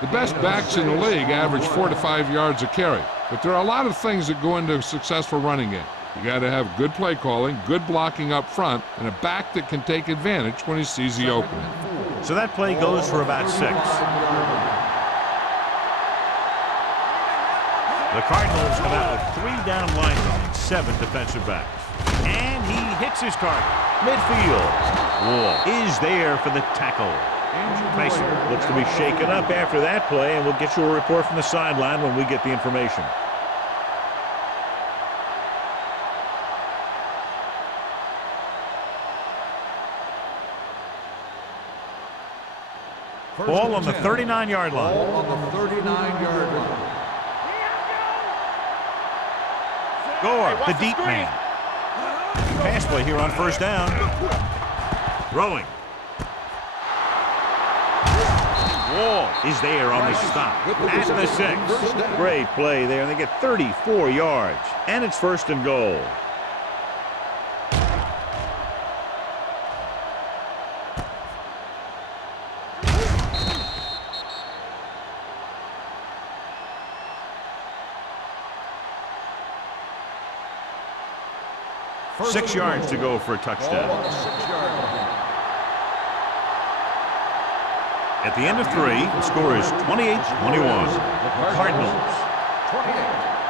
The best backs in the league average 4 to 5 yards a carry, but there are a lot of things that go into a successful running game. You got to have good play calling, good blocking up front, and a back that can take advantage when he sees the opening. So that play goes for about 6. The Cardinals come out with 3 down linemen and 7 defensive backs. And he hits his target. Midfield. Wall is there for the tackle. Mason looks to be shaken up after that play, and we'll get you a report from the sideline when we get the information. Ball on the 39-yard line. Ball on the 39-yard line. Gore, the deep man. Pass play here on first down. Throwing. Wall is there on the stop at the 6. Great play there, and they get 34 yards. And it's first and goal. First 6 yards to go for a touchdown. Ball on the 6-yard line. At the end of 3, the score is 28-21. Cardinals. 28.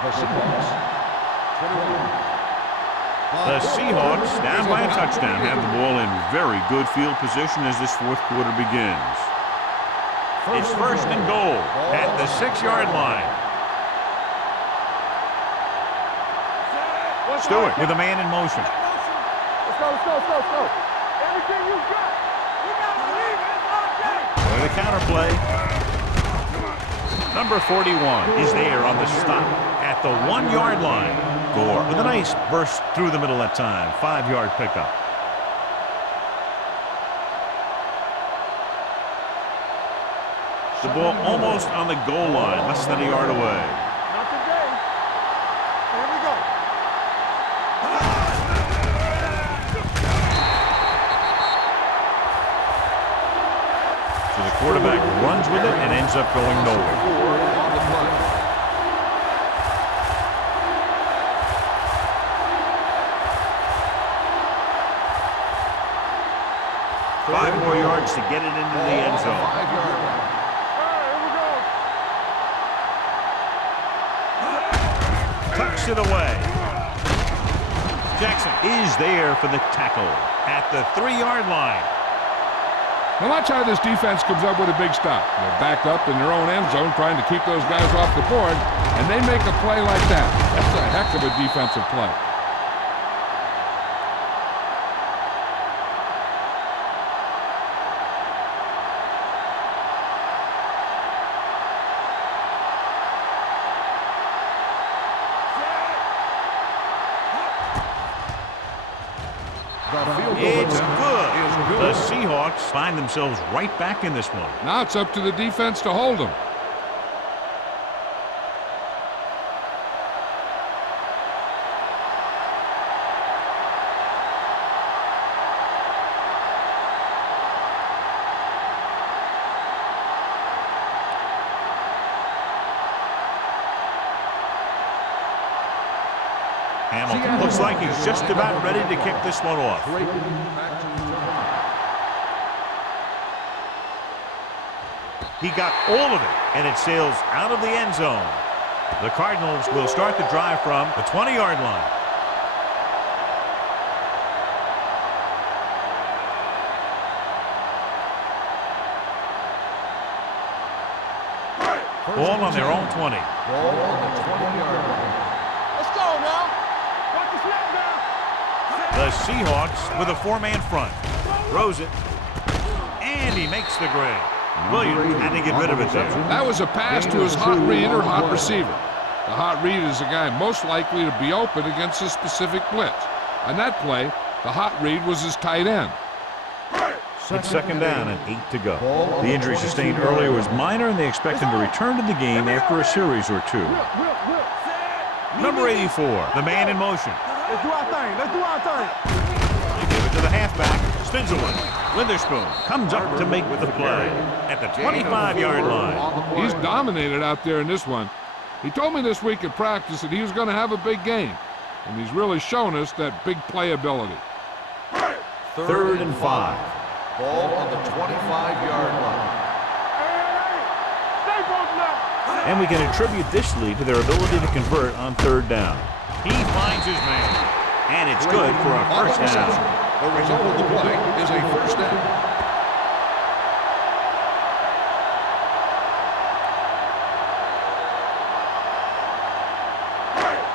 The Seahawks. 21. The Seahawks, down by a touchdown, have the ball in very good field position as this fourth quarter begins. It's first and goal at the 6-yard line. Stewart with a man in motion. Let's go, let's go, let's go, let's go. Everything you got. You got to believe it. It's all day. With a counter play. Number 41 is there on the stop at the 1-yard line. Gore with a nice burst through the middle that time. 5-yard pickup. The ball almost on the goal line, less than a yard away. Not today. Quarterback runs with it and ends up going nowhere. 4 on the play. Five more yards to get it into the end zone. 5-yard line. Tucks it away. Jackson is there for the tackle at the 3-yard line. Now watch how this defense comes up with a big stop. They're backed up in their own end zone trying to keep those guys off the board, and they make a play like that. That's a heck of a defensive play. It's good. The Seahawks find themselves right back in this one. Now it's up to the defense to hold them. Hamilton looks like he's just about ready to kick this one off. He got all of it, and it sails out of the end zone. The Cardinals will start the drive from the 20-yard line. Ball on their own 20. Ball on the 20-yard line. Let's go now. Watch the snap now. The Seahawks with a 4-man front. Throws it. And he makes the grade. Williams had to get rid of it there. That was a pass to his hot read or hot receiver. The hot read is the guy most likely to be open against a specific blitz. On that play, the hot read was his tight end. It's second down and 8 to go. The injury sustained earlier was minor, and they expect him to return to the game after a series or two. Number 84, the man in motion. Let's do our thing. Let's do our thing. They give it to the halfback, Stinselwood. Witherspoon comes up to make the play at the 25-yard line. He's dominated out there in this one. He told me this week at practice that he was going to have a big game, and he's really shown us that big playability. Third and 5. Ball on the 25-yard line. Stay focused now. And we can attribute this lead to their ability to convert on third down. He finds his man, and it's good for a first down. The result of the play is a first down.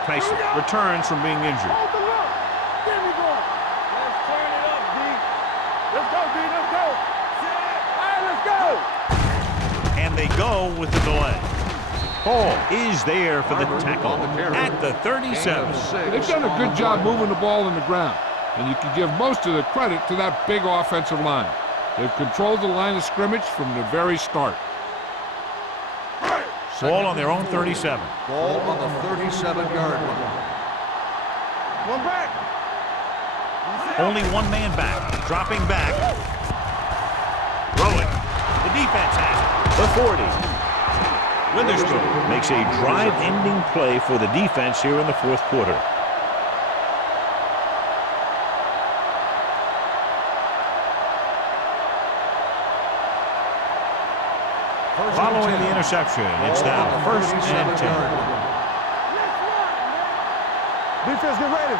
Tyson returns from being injured. Hold the look. Give me going. Let's turn it up, D. Let's go, D. Let's go. All right, let's go. And they go with the delay. Ball is there for the tackle at the 37. They've done a good job moving the ball in the ground, and you can give most of the credit to that big offensive line. They've controlled the line of scrimmage from the very start. Ball on their own 37. Ball on the 37-yard line. One back. Only one man back. Dropping back. Rolling. The defense has it. The 40. Witherspoon makes a drive-ending play for the defense here in the fourth quarter. Following the interception, it's now first and 10. Defense, get ready.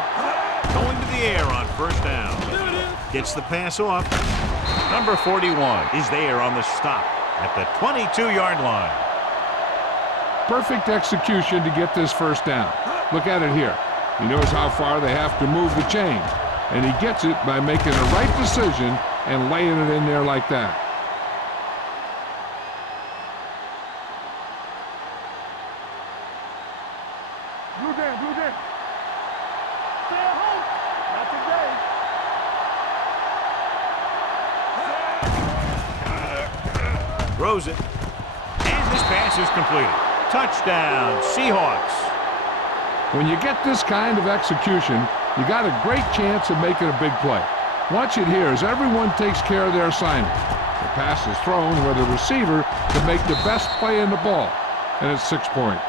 Going to the air on first down. Gets the pass off. Number 41 is there on the stop at the 22-yard line. Perfect execution to get this first down. Look at it here. He knows how far they have to move the chains, and he gets it by making the right decision and laying it in there like that. Blue down, blue down. Stay at home. Not today. Throws it. And this pass is completed. Touchdown, Seahawks. When you get this kind of execution, you got a great chance of making a big play. Watch it here as everyone takes care of their assignment. The pass is thrown where the receiver can make the best play in the ball, and it's 6 points.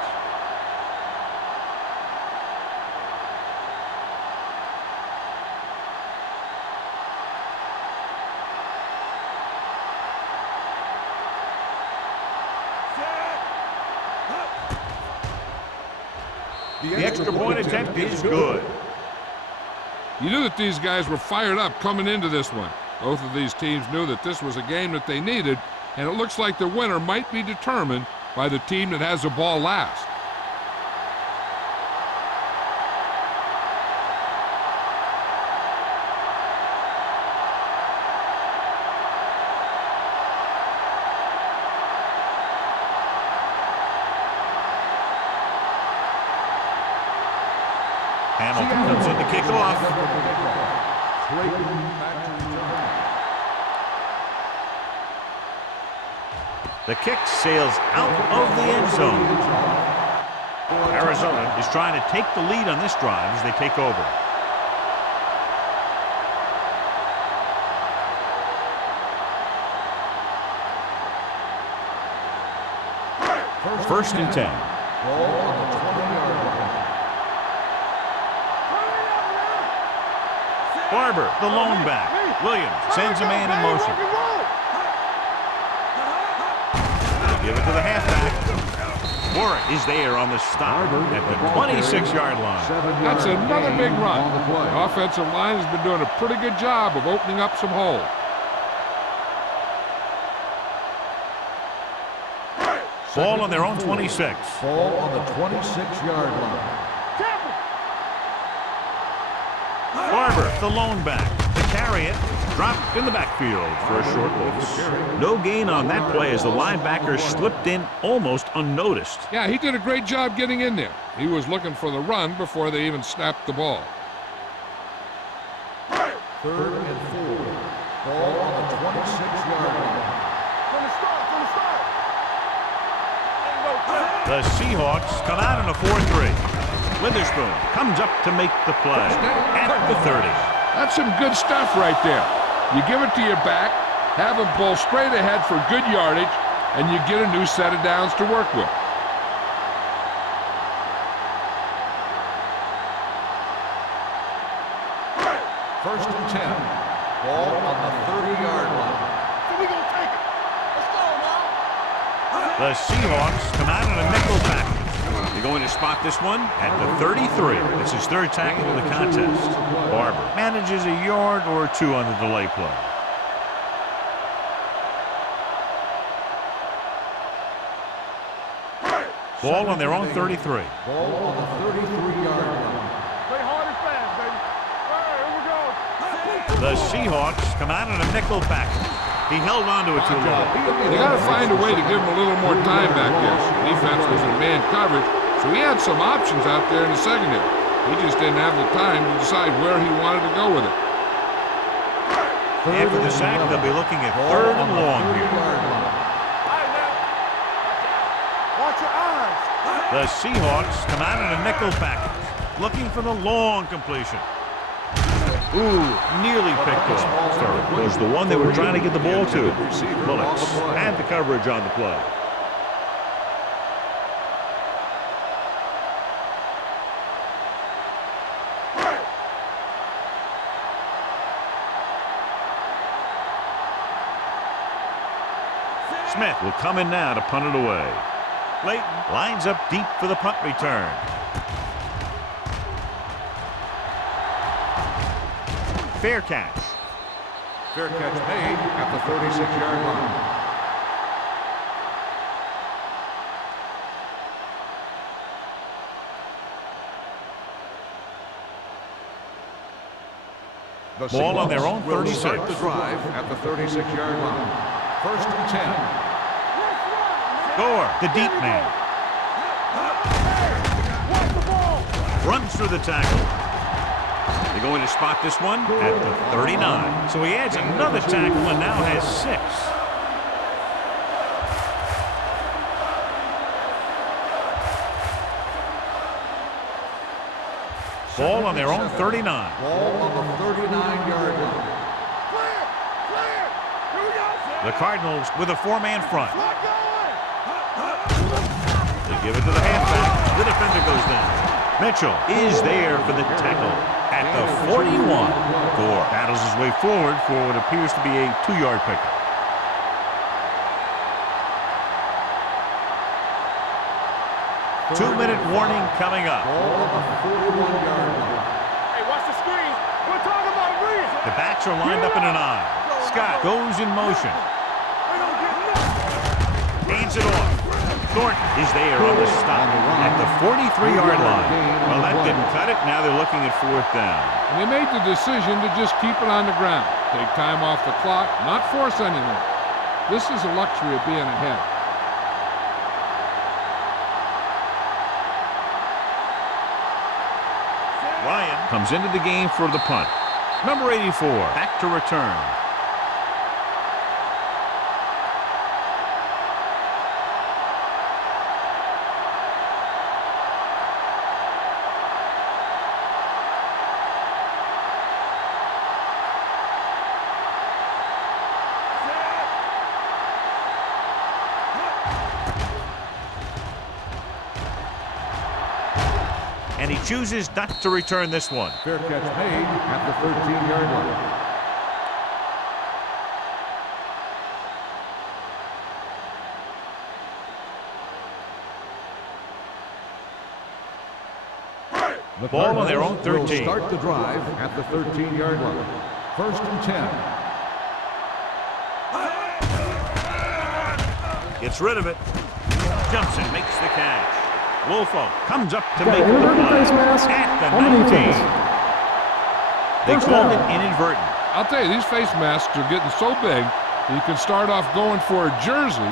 The extra point attempt is good. You knew that these guys were fired up coming into this one. Both of these teams knew that this was a game that they needed, and it looks like the winner might be determined by the team that has the ball last. Hamilton comes in to kick off. The kick sails out of the end zone. Arizona is trying to take the lead on this drive as they take over. First and 10. Ball on the 20-yard line. Barber, the lone back. Williams sends a man in motion. They give it to the halfback. Warren is there on the stop at the 26-yard line. That's another big run. The offensive line has been doing a pretty good job of opening up some holes. Ball on their own 26. Ball on the 26-yard line. Barber, the lone back, to carry it, dropped in the backfield for a short loss. No gain on that play as the linebacker slipped in almost unnoticed. Yeah, he did a great job getting in there. He was looking for the run before they even snapped the ball. 3rd and 4. Ball on the 26-yard line. The Seahawks come out in a 4-3. Witherspoon comes up to make the play at the 30. That's some good stuff right there. You give it to your back, have him pull straight ahead for good yardage, and you get a new set of downs to work with. First and 10. Ball on the 30-yard line. We gonna take it. Let's go now. The Seahawks come out in a nickel package. They're going to spot this one at the 33. It's his 3rd tackle of the contest. Barber manages a yard or 2 on the delay play. Ball on their own 33. Ball on the 33-yard line. Play hard and fast, baby. All right, here we go. The Seahawks come out in a nickel package. He held on to it too long. They got to find a way to give him a little more time back there. The defense was in man coverage, so he had some options out there in the secondary. He just didn't have the time to decide where he wanted to go with it. After the sack, they'll be looking at 3rd and long here. Watch your eyes. The Seahawks come out in a nickel package, looking for the long completion. Ooh, nearly picked off. Sorry, was the one they were trying to get the ball to. Bullets had the coverage on the play. Smith will come in now to punt it away. Layton lines up deep for the punt return. Fair catch. Fair catch made at the 36-yard line. The Ball on their own will 36. Start the drive at the 36-yard line. First and 10. Gore, the deep man. Runs through the tackle. They're going to spot this one at the 39. So he adds another tackle and now has 6. Ball on their own 39. Ball on the 39-yard line. The Cardinals with a four-man front. They give it to the halfback. The defender goes down. Mitchell is there for the tackle at the 41. Gore battles his way forward for what appears to be a 2-yard pickup. Two-minute warning coming up. Hey, watch the screen. We're talking about real. The backs are lined up in an I. Scott goes in motion. Hands it off. Thornton is there on the stop at the 43-yard line. Well, that didn't cut it. Now they're looking at 4th down. And they made the decision to just keep it on the ground. Take time off the clock, not force anything. This is a luxury of being ahead. Ryan comes into the game for the punt. Number 84, back to return. And he chooses not to return this one. Fair catch made at the 13-yard line. The ball on their own 13. Will start the drive at the 13-yard line. 1st and 10. Gets rid of it. Jumps and makes the catch. Wolfo comes up to make the play at the 19. They called it inadvertent. I'll tell you, these face masks are getting so big that you can start off going for a jersey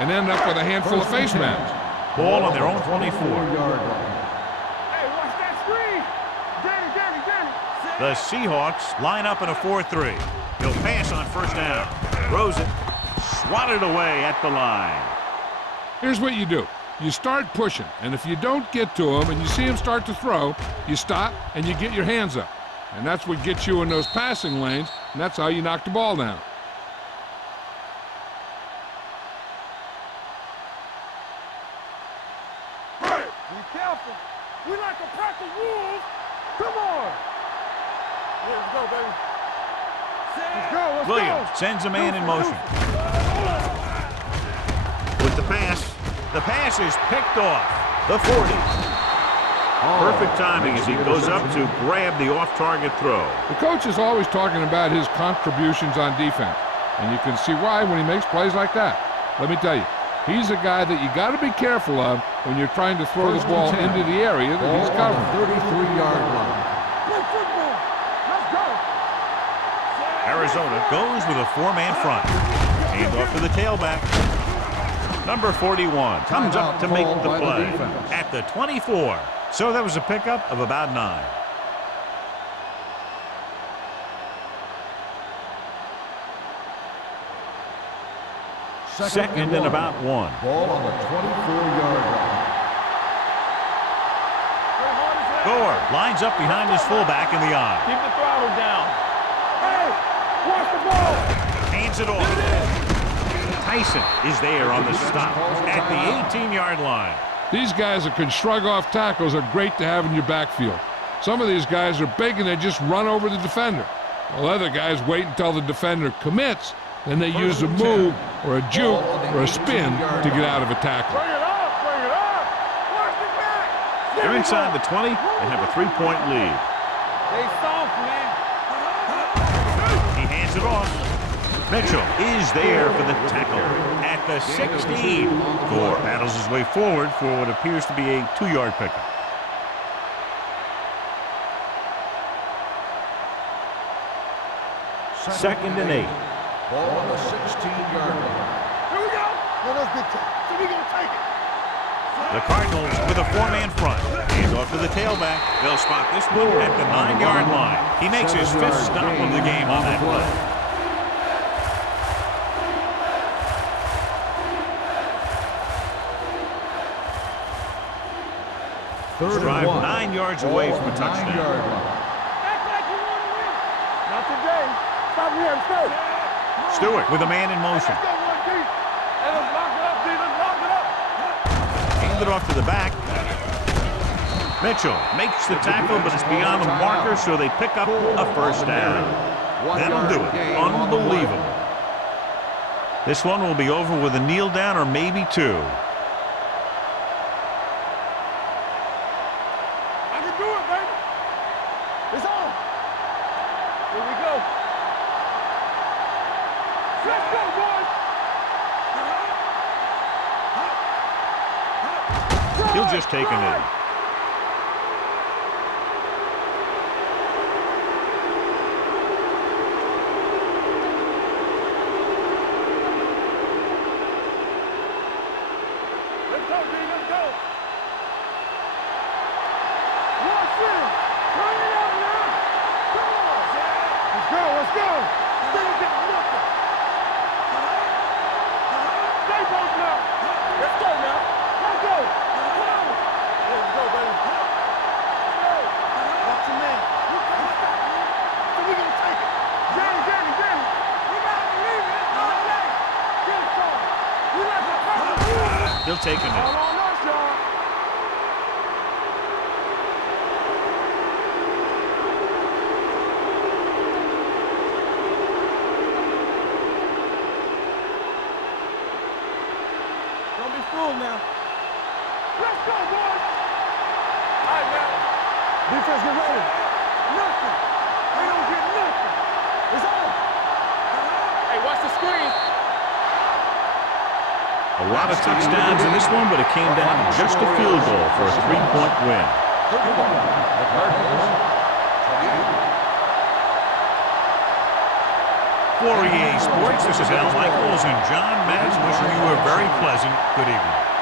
and end up with a handful of face masks. Ball on their own 24. Hey, watch that screen. Danny. The Seahawks line up in a 4-3. He'll pass on 1st down. Throws it. Swatted away at the line. Here's what you do. You start pushing, and if you don't get to him and you see him start to throw, you stop and you get your hands up. And that's what gets you in those passing lanes, and that's how you knock the ball down. Be careful. We like a pack of wolves. Come on. Let's go, baby. Let's go. Williams sends a man in motion. With the pass is picked off. The 40. Perfect timing as he goes up to grab the off-target throw. The coach is always talking about his contributions on defense, and you can see why when he makes plays like that. Let me tell you, he's a guy that you got to be careful of when you're trying to throw the ball into the area that he's covering. 33-yard line. Play football. Let's go. Arizona goes with a 4-man front. Hand off to the tailback. Number 41 comes up to make the play at the 24. So that was a pickup of about 9. Second and about 1. Ball on the 24-yard line. Gore lines up behind his fullback in the I. Keep the throttle down. Hey, watch the ball. Hands it off. Tyson is there on the stop at the 18-yard line. These guys that can shrug off tackles are great to have in your backfield. Some of these guys are big and they just run over the defender. While other guys wait until the defender commits, then they use a move or a juke or a spin to get out of a tackle. Bring it up. Watch the back. They're inside the 20 and have a 3-point lead. They soft, man. He hands it off. Mitchell is there for the tackle at the 16. Gore battles his way forward for what appears to be a 2-yard pickup. Second and 8. Ball on the 16-yard line. Here we go. No, that's big time. So we gonna take it. The Cardinals with a 4-man front. Hands off to the tailback. They'll spot this one at the 9-yard line. He makes his 5th stop of the game on that play. Third Drive and 1. 9 yards away from a touchdown. 9-yard line. Act like you want to win. Not today. Stop here. Let's go. Stewart with a man in motion. Let's go, 1D. Hey, let's lock it up, D. Let's lock it up. Hand it off to the back. Mitchell makes the tackle, but it's beyond the marker, so they pick up a first down. That'll do it. Unbelievable. This one will be over with a kneel down or maybe two. I can do it, baby. It's on. Here we go. Let's go, boys. He'll just take a knee. Let's go, D. Let's go. Watch it. Turn it up now. Come on. Let's go. Let's go. Still getting nothing. Stay both now. Let's go now. Let's go. Come on. Let's go, baby. Let's go. Watch your man. You can't stop me. So we gonna take it. Danny. We gotta believe it. It's all day. Get it started. We like to cover. He'll take a knee. All on us, y'all. Don't be fooled now. Let's go, boys. All right, man. Defense, get ready. Nothing. They don't get nothing. It's on. Hey, watch the screen. A lot of touchdowns in this one, but it came down to just a field goal for a 3-point win. 31. The Cardinals. 28. For EA Sports, this is Al Michaels and John Madden wishing you a very pleasant good evening.